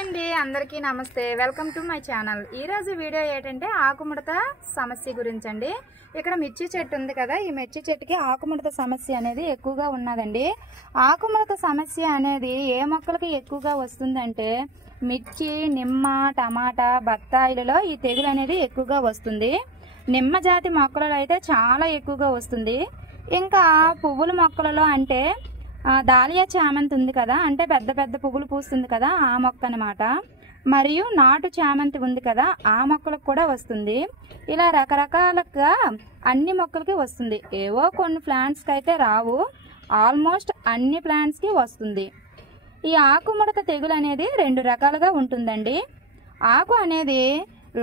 అండి అందరికీ నమస్తే వెల్కమ్ టు మై ఛానల్। ఈ రోజు వీడియో ఏంటంటే ఆకుముడత సమస్య గురించి అండి। ఇక్కడ మిర్చి చెట్టు ఉంది కదా, ఈ మిర్చి చెట్టుకి ఆకుముడత సమస్య అనేది ఎక్కువగా ఉన్నదండి। ఆకుముడత సమస్య అనేది ఏ మొక్కలకి ఎక్కువగా వస్తుందంటే మిర్చి, నిమ్మ, టమాటా, బత్తాయిలలో ఈ తెగులు అనేది ఎక్కువగా వస్తుంది। నిమ్మ జాతి మొక్కలలో అయితే చాలా ఎక్కువగా వస్తుంది। ఇంకా పువ్వుల మొక్కలలో అంటే దాలియా చామంతి ఉంది కదా, అంటే పెద్ద పెద్ద పువ్వులు పూస్తుంది కదా ఆ మొక్క అన్నమాట। మరియు నాటు చామంతి ఉంది కదా ఆ మొక్కలకు కూడా వస్తుంది। ఇలా రకరకాలుగా అన్ని మొక్కలకి వస్తుంది। ఏవో కొన్ని ప్లాంట్స్కి అయితే రావు, ఆల్మోస్ట్ అన్ని ప్లాంట్స్కి వస్తుంది। ఈ ఆకుముడత తెగులు అనేది రెండు రకాలుగా ఉంటుందండి। ఆకు అనేది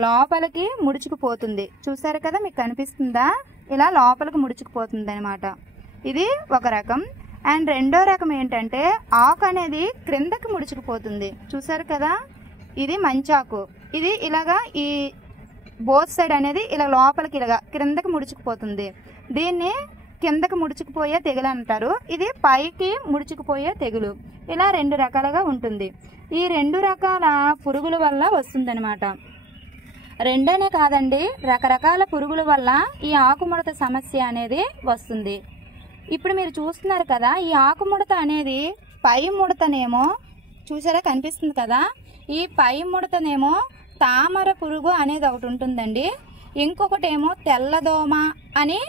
లోపలికి ముడుచుకుపోతుంది, చూసారు కదా, మీకు కనిపిస్తుందా? ఇలా లోపలికి ముడుచుకుపోతుంది అనమాట। ఇది ఒక రకం। అండ్ రెండో రకం ఏంటంటే ఆకు అనేది క్రిందకి ముడుచుకుపోతుంది, చూసారు కదా, ఇది మంచి ఆకు। ఇది ఇలాగా ఈ బోత్ సైడ్ అనేది ఇలా లోపలికి ఇలాగా క్రిందకి ముడుచుకుపోతుంది, దీన్ని కిందకి ముడుచుకుపోయే తెగులు అంటారు। ఇది పైకి ముడుచుకుపోయే తెగులు। ఇలా రెండు రకాలుగా ఉంటుంది। ఈ రెండు రకాల పురుగుల వల్ల వస్తుందన్నమాట। రెండేనే కాదండి, రకరకాల పురుగుల వల్ల ఈ ఆకుముడత సమస్య అనేది వస్తుంది। ఇప్పుడు మీరు చూస్తున్నారు కదా, ఈ ఆకుముడత అనేది పై ముడతనేమో చూసారా, కనిపిస్తుంది కదా, ఈ పై ముడతనేమో తామర పురుగు అనేది ఒకటి ఉంటుందండి। ఇంకొకటి ఏమో తెల్లదోమ అని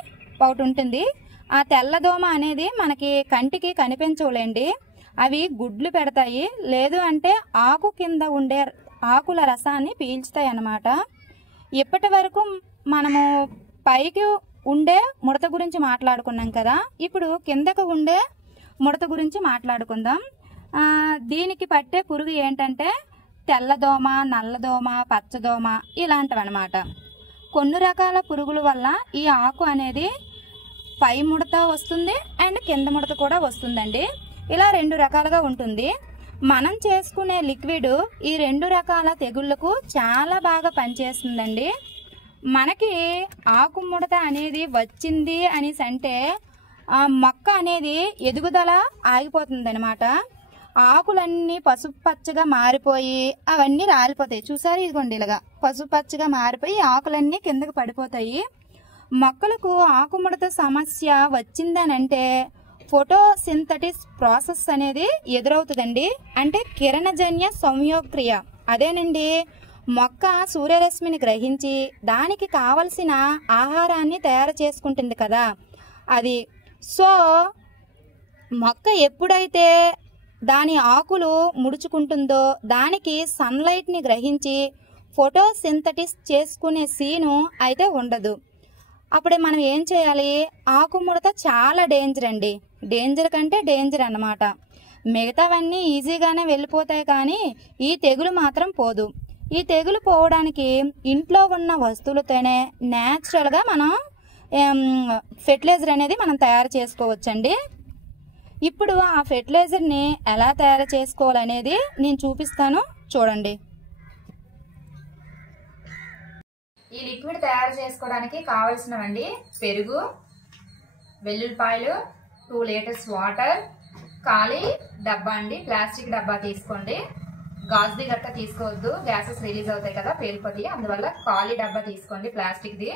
ఒకటి ఉంటుంది। ఆ తెల్లదోమ అనేది మనకి కంటికి కనిపించవులేండి, అవి గుడ్లు పెడతాయి, లేదు అంటే ఆకు కింద ఉండే ఆకుల రసాన్ని పీల్చుతాయి అన్నమాట। ఇప్పటి వరకు మనము పైకి ఉండే ముడత గురించి మాట్లాడుకున్నాం కదా, ఇప్పుడు కిందకు ఉండే ముడత గురించి మాట్లాడుకుందాం। దీనికి పట్టే పురుగు ఏంటంటే తెల్లదోమ, నల్లదోమ, పచ్చదోమ ఇలాంటివి అనమాట। కొన్ని రకాల పురుగుల వల్ల ఈ ఆకు అనేది పై ముడత వస్తుంది అండ్ కింద ముడత కూడా వస్తుందండి। ఇలా రెండు రకాలుగా ఉంటుంది। మనం చేసుకునే లిక్విడ్ ఈ రెండు రకాల తెగుళ్లకు చాలా బాగా పనిచేస్తుందండి। మనకి ఆకుముడత అనేది వచ్చింది అనేసి అంటే ఆ మొక్క అనేది ఎదుగుదల ఆగిపోతుంది అనమాట। ఆకులన్నీ పసుపు పచ్చగా మారిపోయి అవన్నీ రాలిపోతాయి, చూసారు, ఇదిగోండి ఇలాగా పసుపు పచ్చగా మారిపోయి ఆకులన్నీ కిందకి పడిపోతాయి। మొక్కలకు ఆకుముడత సమస్య వచ్చిందనంటే ఫోటోసింథటిస్ ప్రాసెస్ అనేది ఎదురవుతుందండి, అంటే కిరణజన్య సంయోగక్రియ అదేనండి। మొక్క సూర్యరశ్మిని గ్రహించి దానికి కావలసిన ఆహారాన్ని తయారు చేసుకుంటుంది కదా అది। సో మొక్క ఎప్పుడైతే దాని ఆకులు ముడుచుకుంటుందో దానికి సన్లైట్ని గ్రహించి ఫోటోసింథటిస్ చేసుకునే సీను అయితే ఉండదు। అప్పుడే మనం ఏం చేయాలి, ఆకుముడత చాలా డేంజర్ అండి, డేంజర్ కంటే డేంజర్ అన్నమాట। మిగతావన్నీ ఈజీగానే వెళ్ళిపోతాయి కానీ ఈ తెగులు మాత్రం పోదు। ఈ తెగులు పోవడానికి ఇంట్లో ఉన్న వస్తువులతోనే న్యాచురల్గా మనం ఫెర్టిలైజర్ అనేది మనం తయారు చేసుకోవచ్చండి। ఇప్పుడు ఆ ఫెర్టిలైజర్ని ఎలా తయారు చేసుకోవాలనేది నేను చూపిస్తాను, చూడండి। ఈ లిక్విడ్ తయారు చేసుకోవడానికి కావలసినవండి పెరుగు, వెల్లుల్లిపాయలు, 2 లీటర్స్ వాటర్, ఖాళీ డబ్బా అండి, ప్లాస్టిక్ డబ్బా తీసుకోండి, గాజుది గట్ట తీసుకోవద్దు, గ్యాసెస్ రిలీజ్ అవుతాయి కదా, పేలిపోతాయి, అందువల్ల ఖాళీ డబ్బా తీసుకోండి ప్లాస్టిక్ది।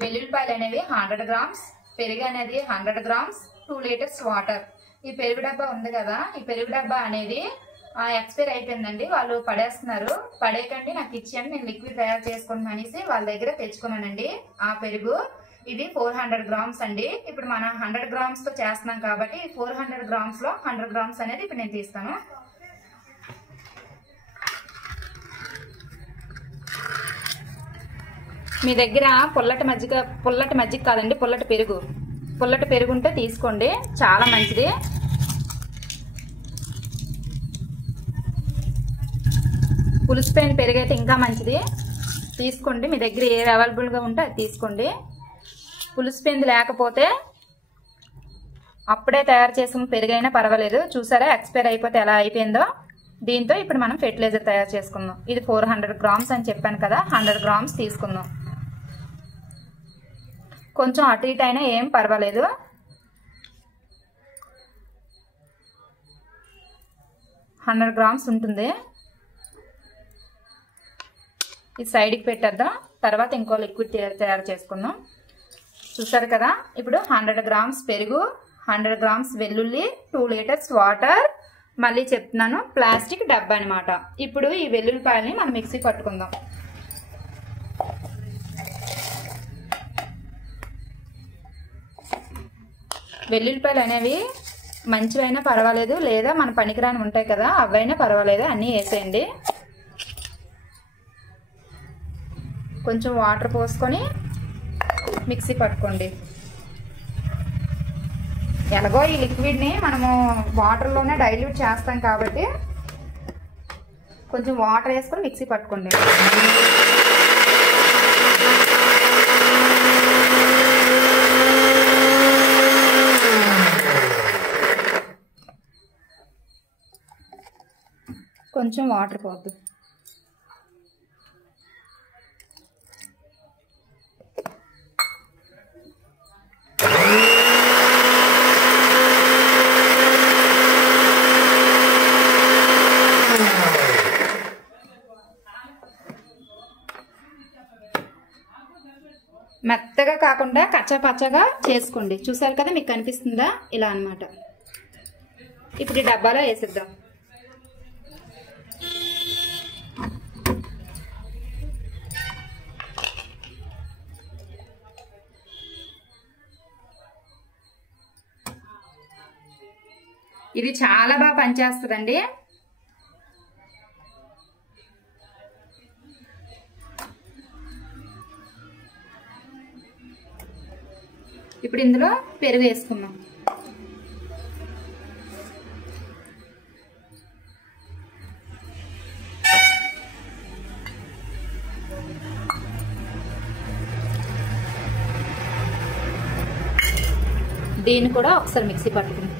వెల్లుల్లిపాయలు అనేవి 100 గ్రామ్స్, పెరుగు అనేది 100 గ్రామ్స్, 2 లీటర్స్ వాటర్। ఈ పెరుగు డబ్బా ఉంది కదా, ఈ పెరుగు డబ్బా అనేది ఎక్స్పైర్ అయిపోయిందండి, వాళ్ళు పడేస్తున్నారు, పడేయకండి, నాకు ఇచ్చేయండి, నేను లిక్విడ్ తయారు చేసుకున్నాను అనేసి వాళ్ళ దగ్గర తెచ్చుకున్నానండి ఆ పెరుగు। ఇది 400 గ్రామ్స్ అండి। ఇప్పుడు మనం 100 గ్రామ్స్ తో చేస్తున్నాం కాబట్టి 400 గ్రామ్స్ లో 100 గ్రామ్స్ అనేది ఇప్పుడు నేను తీస్తాను। మీ దగ్గర పుల్లటి మజ్జిగ కాదండి, పుల్లటి పెరుగు ఉంటే తీసుకోండి, చాలా మంచిది। పులిసిపోయిన పెరుగు అయితే ఇంకా మంచిది, తీసుకోండి, మీ దగ్గర ఏది అవైలబుల్గా ఉంటే అది తీసుకోండి। పులిసిపోయింది లేకపోతే అప్పుడే తయారు చేసిన పెరుగైనా పర్వాలేదు, చూసారా ఎక్స్పైర్ అయిపోతే ఎలా అయిపోయిందో। దీంతో ఇప్పుడు మనం ఫెర్టిలైజర్ తయారు చేసుకుందాం। ఇది 400 గ్రామ్స్ అని చెప్పాను కదా, 100 గ్రామ్స్ తీసుకుందాం, కొంచెం అటు ఇటు అయినా ఏం పర్వాలేదు। 100 గ్రామ్స్ ఉంటుంది। ఇది సైడ్కి పెట్టేద్దాం. తర్వాత ఇంకో లిక్విడ్ తయారు చేసుకుందాం. చూసారు కదా, ఇప్పుడు 100 గ్రామ్స్ పెరుగు, 100 గ్రామ్స్ వెల్లుల్లి, 2 లీటర్స్ వాటర్, మళ్ళీ చెప్తున్నాను ప్లాస్టిక్ డబ్బా అనమాట. ఇప్పుడు ఈ వెల్లుల్లిపాయల్ని మనం మిక్సీ పట్టుకుందాం. వెల్లుల్లిపాయలు అనేవి మంచివైనా పర్వాలేదు, లేదా మన పనికిరాని ఉంటాయి కదా అవైనా పర్వాలేదు, అన్నీ వేసేయండి. కొంచెం వాటర్ పోసుకొని మిక్సీ పట్టుకోండి. ఎలాగో ఈ లిక్విడ్ని మనము వాటర్లోనే డైల్యూట్ చేస్తాం కాబట్టి కొంచెం వాటర్ వేసుకొని మిక్సీ పట్టుకోండి. కొంచెం వాటర్ పోద్దు. మెత్తగా కాకుండా కచ్చా పచ్చగా చేసుకోండి. చూసారు కదా, మీకు కనిపిస్తుందా? ఇలా అన్నమాట. ఇప్పుడు ఈ డబ్బాలో వేసేద్దాం. ఇది చాలా బాగా పనిచేస్తుందండి. ఇప్పుడు ఇందులో పెరుగు వేసుకుందాం. దీన్ని కూడా ఒకసారి మిక్సీ పట్టుకుందాం.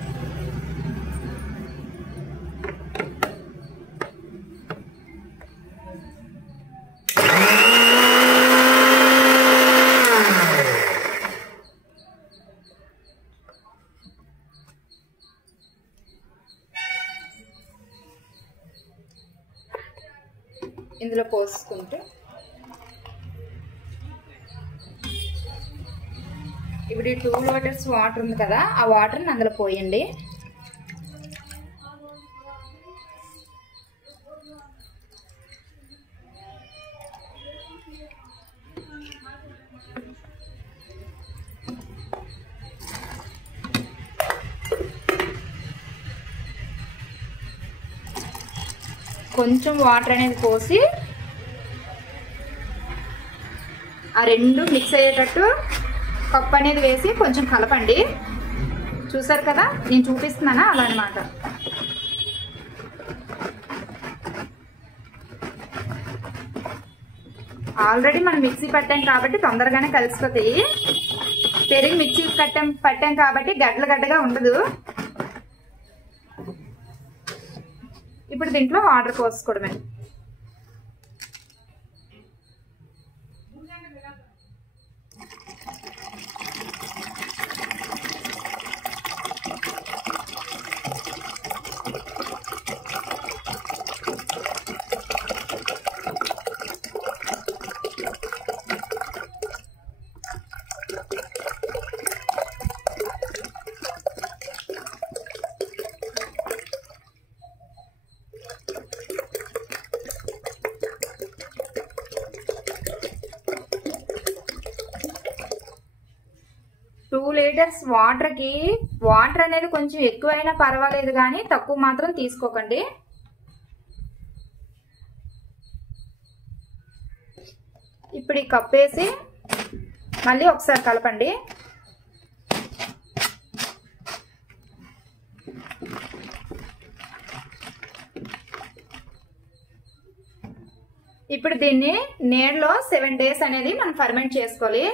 ఇందులో పోసుకుంటే ఇప్పుడు ఈ 2 లీటర్స్ వాటర్ ఉంది కదా, ఆ వాటర్ని అందులో పోయండి. కొంచెం వాటర్ అనేది పోసి ఆ రెండు మిక్స్ అయ్యేటట్టు కప్పు అనేది వేసి కొంచెం కలపండి. చూసారు కదా, నేను చూపిస్తున్నానా అలా అన్నమాట. ఆల్రెడీ మనం మిక్సీ పట్టాం కాబట్టి తొందరగానే కలిసిపోతాయి. పెరిగి మిక్సీ పట్టాం కాబట్టి గడ్డగా ఉండదు. ఇప్పుడు దీంట్లో వాటర్ పోసుకోవడమే. లీటర్స్ వాటర్కి వాటర్ అనేది కొంచెం ఎక్కువైనా పర్వాలేదు, కానీ తక్కువ మాత్రం తీసుకోకండి. ఇప్పుడు ఈ కప్ వేసి మళ్ళీ ఒకసారి కలపండి. ఇప్పుడు దీన్ని నీడలో 7 days అనేది మనం ఫర్మెంట్ చేసుకోవాలి.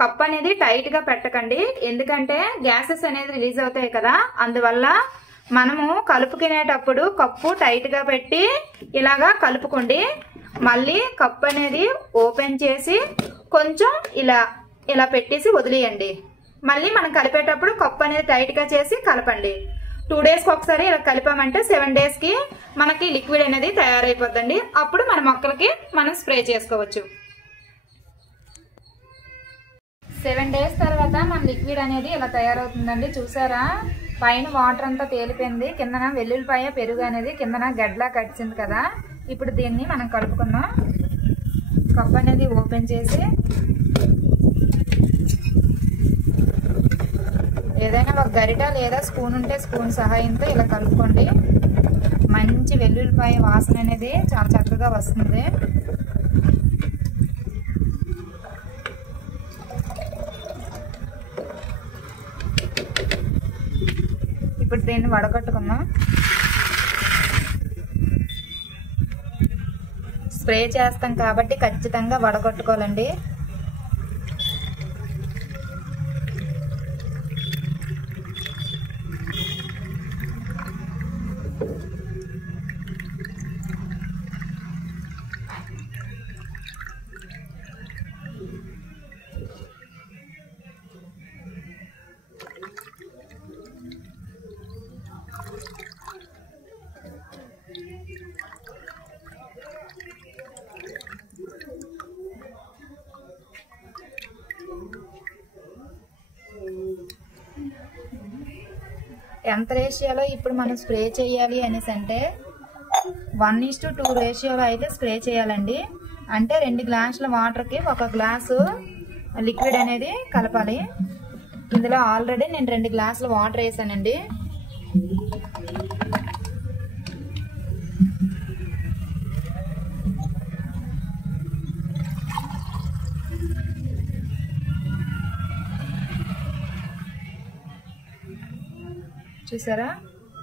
కప్ అనేది టైట్ గా పెట్టకండి, ఎందుకంటే గ్యాసెస్ అనేది రిలీజ్ అవుతాయి కదా, అందువల్ల మనము కలుపుకునేటప్పుడు కప్పు టైట్ గా పెట్టి ఇలాగా కలుపుకోండి. మళ్ళీ కప్ అనేది ఓపెన్ చేసి కొంచెం ఇలా పెట్టేసి వదిలేయండి. మళ్ళీ మనం కలిపేటప్పుడు కప్ అనేది టైట్ గా చేసి కలపండి. 2 డేస్కి ఒకసారి ఇలా కలిపామంటే 7 డేస్కి మనకి లిక్విడ్ అనేది తయారైపోద్దండి. అప్పుడు మన మొక్కలకి మనం స్ప్రే చేసుకోవచ్చు. 7 డేస్ తర్వాత మన లిక్విడ్ అనేది ఇలా తయారవుతుందండి. చూసారా, పైన వాటర్ అంతా తేలిపోయింది, కిందన వెల్లుల్లిపాయ పెరుగు అనేది కిందన గడ్డలా కట్టింది కదా. ఇప్పుడు దీన్ని మనం కలుపుకుందాం. కప్ అనేది ఓపెన్ చేసి ఏదైనా ఒక గరిట లేదా స్పూన్ ఉంటే స్పూన్ సహాయంతో ఇలా కలుపుకోండి. మంచి వెల్లుల్లిపాయ వాసన అనేది చాలా చక్కగా వస్తుంది. ఇప్పుడు దీన్ని వడగట్టుకుందాం. స్ప్రే చేస్తాం కాబట్టి ఖచ్చితంగా వడగట్టుకోవాలండి. ఎంత రేషియోలో ఇప్పుడు మనం స్ప్రే చేయాలి అనేసి అంటే 1:2 రేషియోలో అయితే స్ప్రే చేయాలండి. అంటే 2 గ్లాసుల వాటర్కి 1 గ్లాసు లిక్విడ్ అనేది కలపాలి. ఇందులో ఆల్రెడీ నేను 2 గ్లాసుల వాటర్ వేసానండి. చూసారా,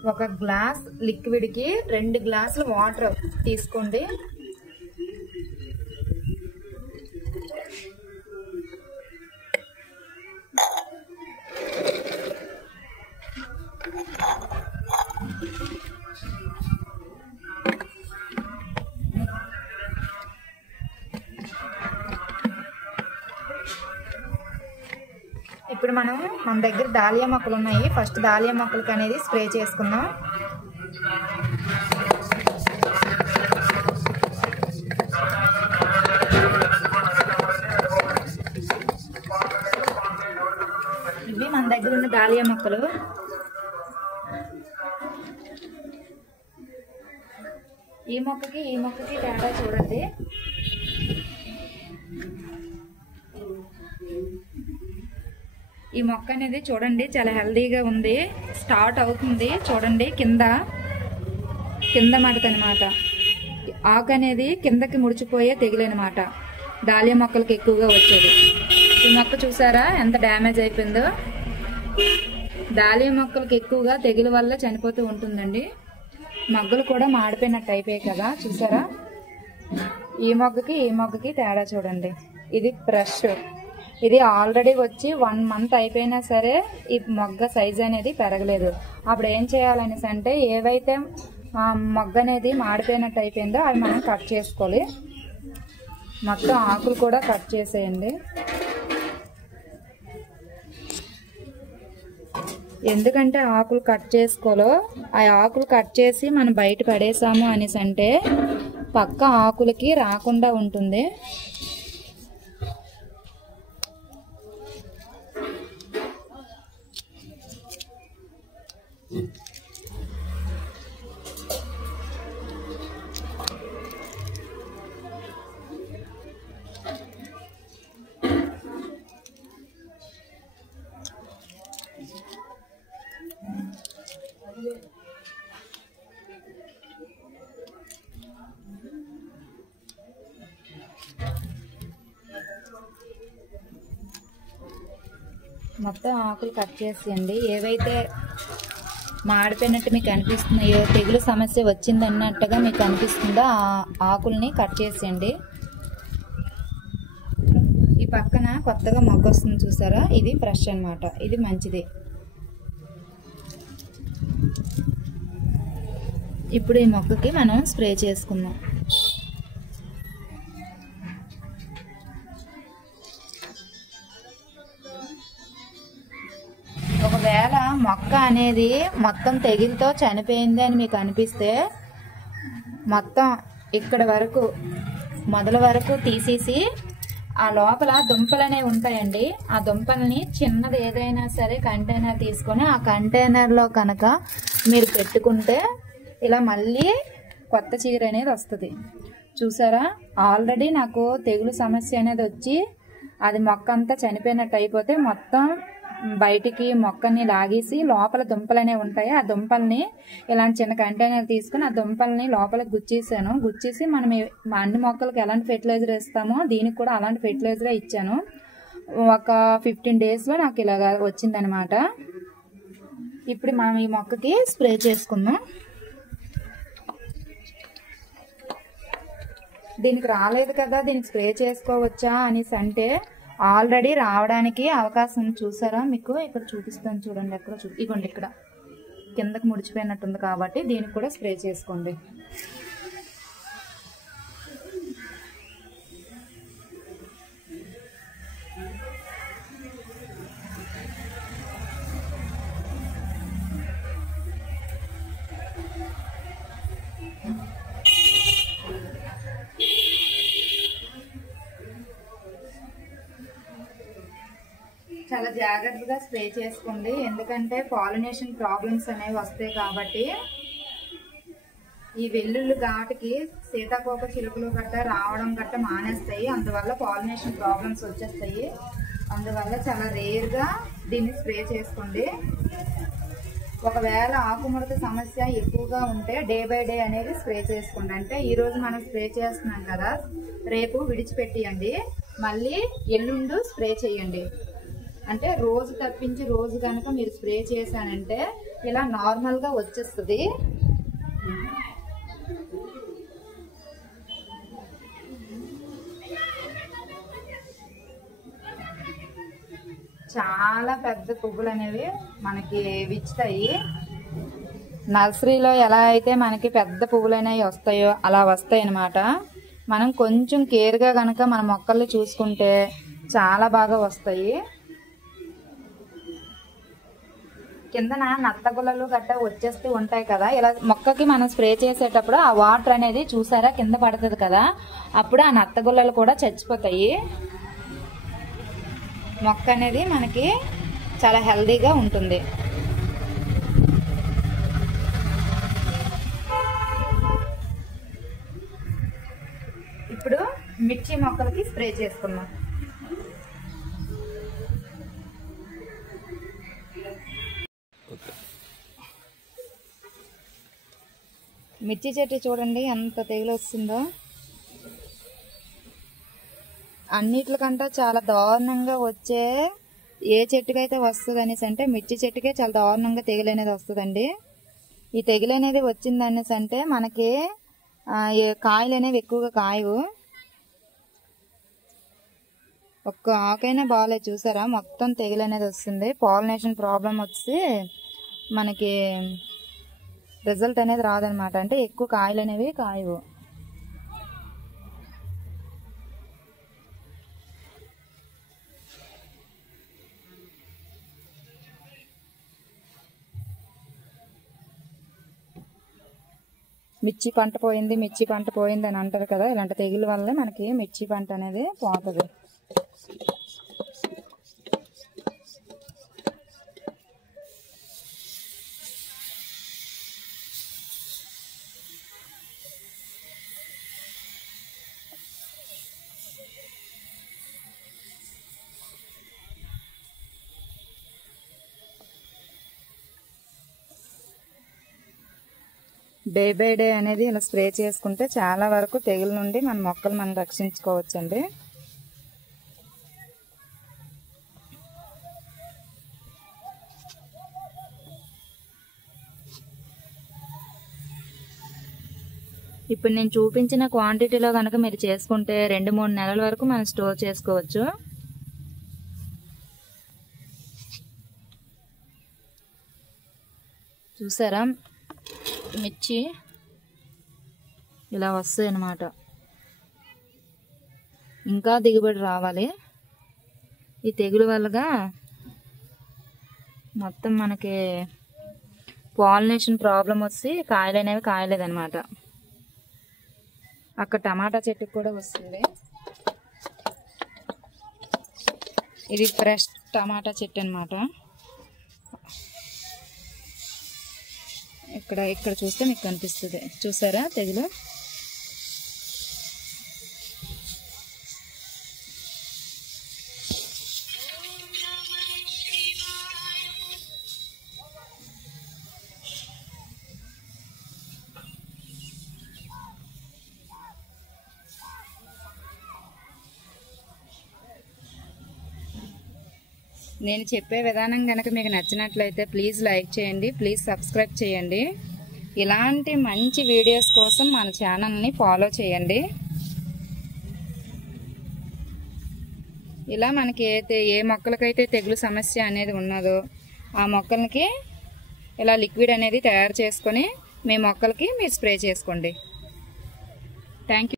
1 గ్లాస్ లిక్విడ్కి 2 గ్లాసుల వాటర్ తీసుకోండి. ఇప్పుడు మన దగ్గర డాలియా మొక్కలు ఉన్నాయి. ఫస్ట్ డాలియా మొక్కలకి అనేది స్ప్రే చేసుకుందాం. ఇవి మన దగ్గర ఉన్న డాలియా మొక్కలు. ఈ మొక్కకి తేడా చూడండి. ఈ మొక్క అనేది చూడండి చాలా హెల్దీగా ఉంది. స్టార్ట్ అవుతుంది చూడండి, కింద మడతనమాట. ఆకు అనేది కిందకి ముడిచిపోయే తెగులనమాట. డాలియా మొక్కలకి ఎక్కువగా వచ్చేది. ఈ మొక్క చూసారా ఎంత డ్యామేజ్ అయిపోయిందో. డాలియా మొక్కలకి ఎక్కువగా తెగుల వల్ల చనిపోతూ ఉంటుందండి. మొగ్గలు కూడా మాడిపోయినట్టు అయిపోయాయి కదా, చూసారా. ఈ మొగ్గకి తేడా చూడండి. ఇది ఫ్రెష్. ఇది ఆల్రెడీ వచ్చి 1 మంత్ అయిపోయినా సరే ఈ మొగ్గ సైజ్ అనేది పెరగలేదు. అప్పుడు ఏం చేయాలనేసి అంటే ఏవైతే మొగ్గ అనేది మాడిపోయినట్టు అయిపోయిందో అవి మనం కట్ చేసుకోవాలి. మొత్తం ఆకులు కూడా కట్ చేసేయండి. ఎందుకంటే ఆకులు కట్ చేసుకోలో ఆ ఆకులు కట్ చేసి మనం బయట పడేసాము అనేసి అంటే పక్క ఆకులకి రాకుండా ఉంటుంది. మొత్తం ఆకులు కట్ చేసేయండి. ఏవైతే మాడిపోయినట్టు మీకు అనిపిస్తున్నాయో, తెగులు సమస్య వచ్చిందన్నట్టుగా మీకు అనిపిస్తుందో ఆ ఆకుల్ని కట్ చేసేయండి. ఈ పక్కన కొత్తగా మొగ్గ వస్తుంది చూసారా, ఇది ఫ్రెష్ అన్నమాట. ఇది మంచిది. ఇప్పుడు ఈ మొక్కకి మనం స్ప్రే చేసుకుందాం. ఒకవేళ మొక్క అనేది మొత్తం తెగులుతో చనిపోయింది అని మీకు అనిపిస్తే మొత్తం ఇక్కడ వరకు మొదల వరకు తీసేసి ఆ లోపల దుంపలు అనేవి ఉంటాయండి. ఆ దుంపల్ని చిన్నది ఏదైనా సరే కంటైనర్ తీసుకొని ఆ కంటైనర్లో కనుక మీరు పెట్టుకుంటే ఇలా మళ్ళీ కొత్త చిగురు అనేది వస్తుంది. చూసారా, ఆల్రెడీ నాకు తెగులు సమస్య అనేది వచ్చి అది మొక్క అంతా చనిపోయినట్టు అయిపోతే మొత్తం బయటికి మొక్కని లాగేసి లోపల దుంపలు అనేవి ఉంటాయి. ఆ దుంపల్ని ఇలాంటి చిన్న కంటైనర్ తీసుకుని ఆ దుంపల్ని లోపల గుచ్చేసాను. గుచ్చేసి మనం అన్ని మొక్కలకు ఎలాంటి ఫెర్టిలైజర్ ఇస్తామో దీనికి కూడా అలాంటి ఫెర్టిలైజరే ఇచ్చాను. ఒక 15 డేస్లో నాకు ఇలాగా వచ్చిందనమాట. ఇప్పుడు మనం ఈ మొక్కకి స్ప్రే చేసుకుందాం. దీనికి రాలేదు కదా, దీనికి స్ప్రే చేసుకోవచ్చా అనేసి అంటే ఆల్రెడీ రావడానికి అవకాశం చూసారా, మీకు ఇక్కడ చూపిస్తాను చూడండి. ఎక్కడ ఇగోండి, ఇక్కడ కిందకి ముడిచిపోయినట్టుంది కాబట్టి దీనికి కూడా స్ప్రే చేసుకోండి. చాలా జాగ్రత్తగా స్ప్రే చేసుకోండి, ఎందుకంటే పాలినేషన్ ప్రాబ్లమ్స్ అనేవి వస్తాయి కాబట్టి. ఈ వెల్లుల్లి ఘాటుకి సీతాకోక చిలుకలు గట్ట రావడం గట్ట మానేస్తాయి, అందువల్ల పాలినేషన్ ప్రాబ్లమ్స్ వచ్చేస్తాయి. అందువల్ల చాలా రేర్గా దీన్ని స్ప్రే చేసుకోండి. ఒకవేళ ఆకుముడత సమస్య ఎక్కువగా ఉంటే డే బై డే అనేది స్ప్రే చేసుకోండి. అంటే ఈరోజు మనం స్ప్రే చేస్తున్నాం కదా, రేపు విడిచిపెట్టియండి, మళ్ళీ ఎల్లుండు స్ప్రే చేయండి. అంటే రోజు తప్పించి రోజు కనుక మీరు స్ప్రే చేశానంటే ఇలా నార్మల్గా వచ్చేస్తుంది. చాలా పెద్ద పువ్వులు అనేవి మనకి విచ్చుతాయి. నర్సరీలో ఎలా అయితే మనకి పెద్ద పువ్వులు అనేవి వస్తాయో అలా వస్తాయి అన్నమాట. మనం కొంచెం కేర్గా కనుక మన మొక్కల్ని చూసుకుంటే చాలా బాగా వస్తాయి. కిందన నత్తగుల్లలు గట్ట వచ్చేస్తూ ఉంటాయి కదా, ఇలా మొక్కకి మనం స్ప్రే చేసేటప్పుడు ఆ వాటర్ అనేది చూసారా కింద పడుతుంది కదా, అప్పుడు ఆ నత్తగుల్లలు కూడా చచ్చిపోతాయి. మొక్క అనేది మనకి చాలా హెల్దీగా ఉంటుంది. ఇప్పుడు మిర్చి మొక్కలకి స్ప్రే చేసుకుందాం. మిర్చి చెట్టు చూడండి ఎంత తెగులు వస్తుందో. అన్నిట్లకంటే చాలా దారుణంగా వచ్చే ఏ చెట్టుకైతే వస్తుంది అనేసి అంటే మిర్చి చెట్టుకే చాలా దారుణంగా తెగులు అనేది వస్తుందండి. ఈ తెగులు అనేది వచ్చింది అనేసి అంటే మనకి కాయలు అనేవి ఎక్కువగా కాయవు. ఒక్క ఆకైనా బాగాలేదు చూసారా, మొత్తం తెగులు అనేది వస్తుంది. పాలినేషన్ ప్రాబ్లం వచ్చి మనకి రిజల్ట్ అనేది రాదనమాట. అంటే ఎక్కువ కాయలు అనేవి కాయవు. మిర్చి పంట పోయింది, మిర్చి పంట పోయింది అని అంటారు కదా, ఇలాంటి తెగుల వల్ల మనకి మిర్చి పంట అనేది పోతుంది. డే బై డే అనేది ఇలా స్ప్రే చేసుకుంటే చాలా వరకు తెగుల నుండి మన మొక్కలు మనం రక్షించుకోవచ్చండి. ఇప్పుడు నేను చూపించిన క్వాంటిటీలో కనుక మీరు చేసుకుంటే 2-3 నెలల వరకు మనం స్టోర్ చేసుకోవచ్చు. చూసారా, మిర్చి ఇలా వస్తాయి అన్నమాట. ఇంకా దిగుబడి రావాలి. ఈ తెగులు వల్లగా మొత్తం మనకి పాలినేషన్ ప్రాబ్లం వచ్చి కాయలు అనేవి కాయలేదన్నమాట. అక్కడ టమాటా చెట్టుకు కూడా వస్తుంది. ఇది ఫ్రెష్ టమాటా చెట్టు అన్నమాట. ఇక్కడ చూస్తే మీకు కనిపిస్తుంది, చూసారా తెగులు. నేను చెప్పే విధానం కనుక మీకు నచ్చినట్లయితే ప్లీజ్ లైక్ చేయండి, ప్లీజ్ సబ్స్క్రైబ్ చేయండి. ఇలాంటి మంచి వీడియోస్ కోసం మన ఛానల్ని ఫాలో చేయండి. ఇలా మనకి ఏ మొక్కలకైతే తెగులు సమస్య అనేది ఉన్నదో ఆ మొక్కలకి ఇలా లిక్విడ్ అనేది తయారు చేసుకొని మీ మొక్కలకి మీరు స్ప్రే చేసుకోండి. Thank you.